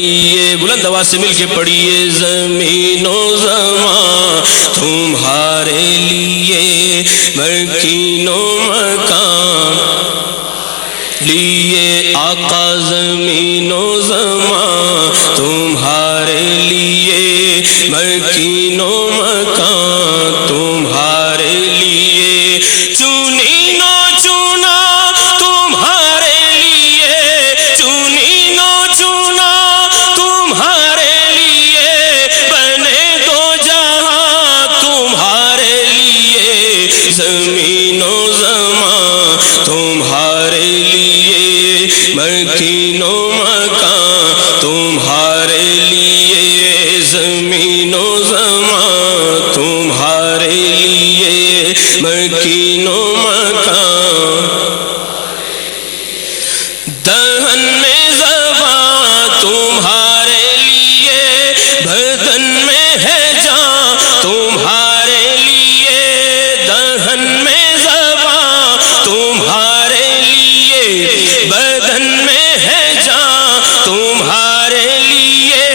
یہ بلند آواز سے مل کے پڑھیے، زمین و زمان تمہارے لیے، مکین و مکان لیے آقا، زمین و زمان تمہارے لیے، مکین و مکان تمہارے لیے، چنی نو چنا تمہارے لیے، چنی نو چنا تمہارے لیے، بنے دو جہاں تمہارے لیے، زمین و زمان تمہارے لیے، مکین و مکان تمہارے لیے، زمین و زمان تمہارے لیے، مکین و مکان، دہن میں زبان تمہارے لیے، بدن میں ہے جان تمہارے لیے، دہن میں زبان تمہارے لیے، بدن میں ہے جان تمہارے لیے،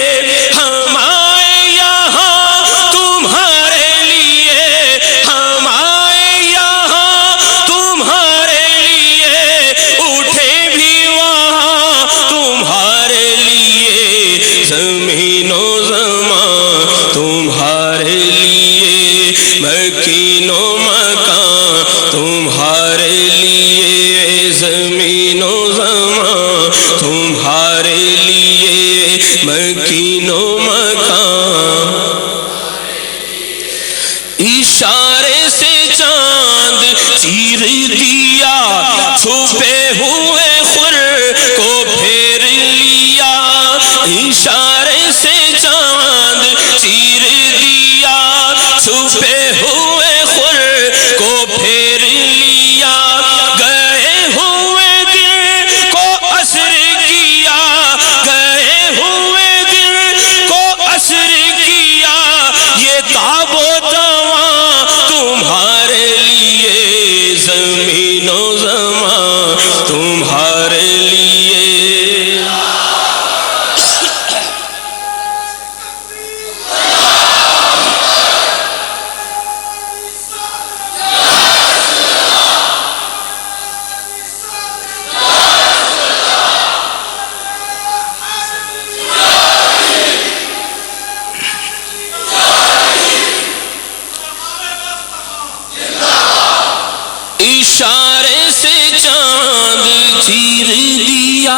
ہم آئے یہاں تمہارے لیے، ہم آئے یہاں تمہارے لیے، اٹھے بھی وہاں تمہارے لیے، زمین و زمان تمہارے لیے، مکین و مکان تمہارے لیے، زمین و زمان تمہارے لیے، مکین و مکان، اشارے سے چاند چیر دیا، چھپے ہوئے خور کو پھیر لیا، اشارے سے چاند چیر دیا، چھپے ہوئے خور کو پھیر لیا، گئے ہوئے دل کو اسر کیا، گئے ہوئے دل کو اسر کیا، یہ تاب و تواں تمہارے لیے، زمین و زمان تمہارے لیے، اشارے سے چاند چیر دیا،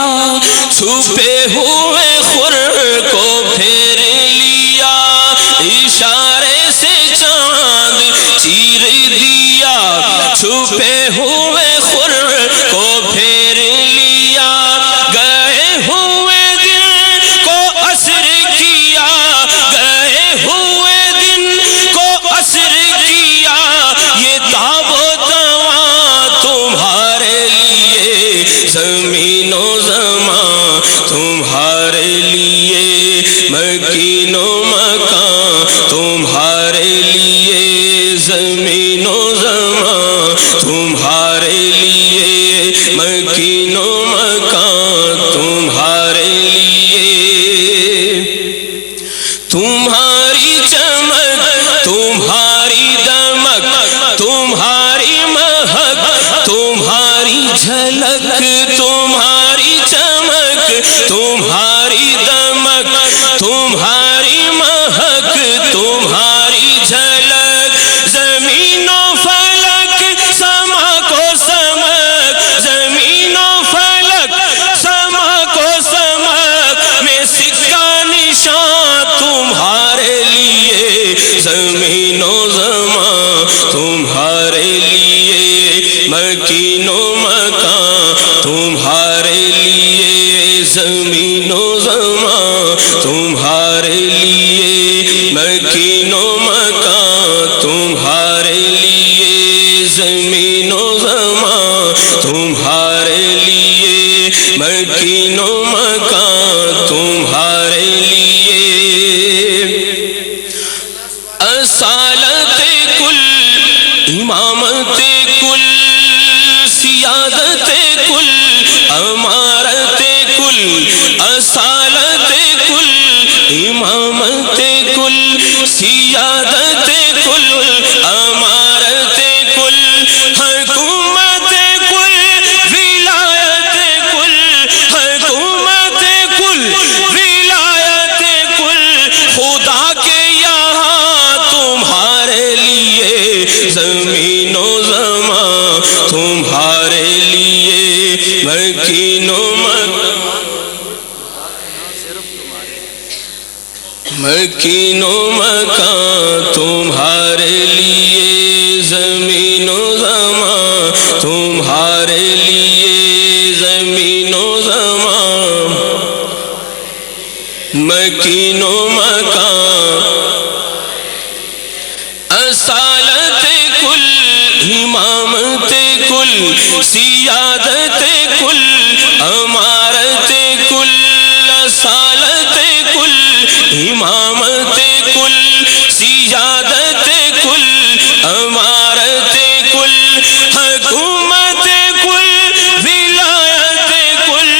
چھپے ہوئے خور کو پھیر لیا، اشارے سے چاند چیر دیا، چھپے ہوئے خور کو پھیر لیا، گئے ہوئے دل کو اسر کیا، گئے ہوئے دل کو اسر کیا، یہ تاب و تواں تمہارے لیے، زمین و زمان تمہارے لیے، مکین و مکان تمہارے لیے، زمین و زمان تمہارے لیے، مکین و مکان تمہارے لیے، تمہاری چمک تمہاری دمک تمہاری مہک تمہاری جھلک، تمہاری چمک تمہاری دمک تمہاری مکین و مکان تمہارے لیے، زمین و زمان تمہارے لیے، زمین و زمان مکین و مکان، اصالت کل، امامت کل، سیادت کل، امارت کل، اصالت کل، امامت کل، سیادت کل، امارت کل، حکومت کل، ولایت کل،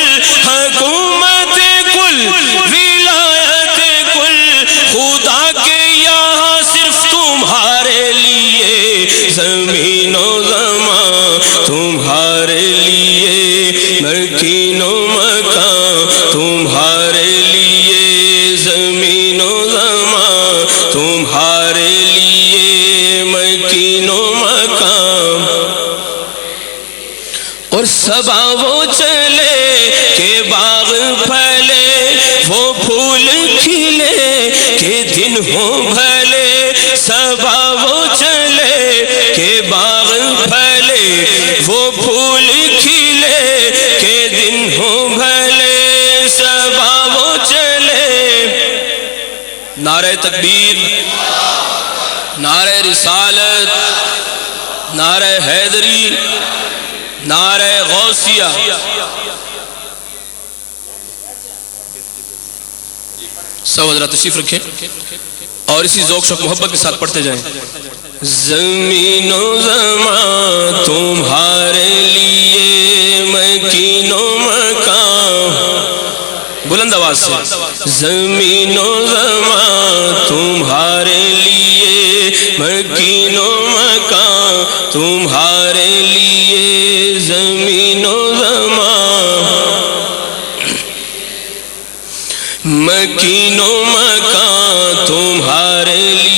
حکومت کل، ولایت کل، خدا کے یہاں صرف تمہارے لیے، زمین و زمان تمہارے لیے، مکین و مکان تمہارے لیے، زمین و زمان تمہارے لیے، مکین و مکان۔ اور صبا وہ چلے کہ باغ پھلے، وہ پھول کھلے کہ دن ہوں بھلے، صبا وہ چلے کہ باغ پھلے، وہ پھول کھلے کہ دن ہوں بھلے، صبا وہ چلے۔ نعرہ تکبیر، نعرہ رسالت، نعرہ حیدری، نعرہ غوثیہ۔ سب حضرات تشریف رکھیں اور اسی ذوق شوق محبت کے ساتھ پڑھتے جائیں۔ زمین و زمان تمہارے لیے، مکین و مکان، بلند آواز سے، زمین و زمان تمہارے لیے، مکین و مکان تمہارے لیے، زمین و زمان مکین و مکان تمہارے لیے۔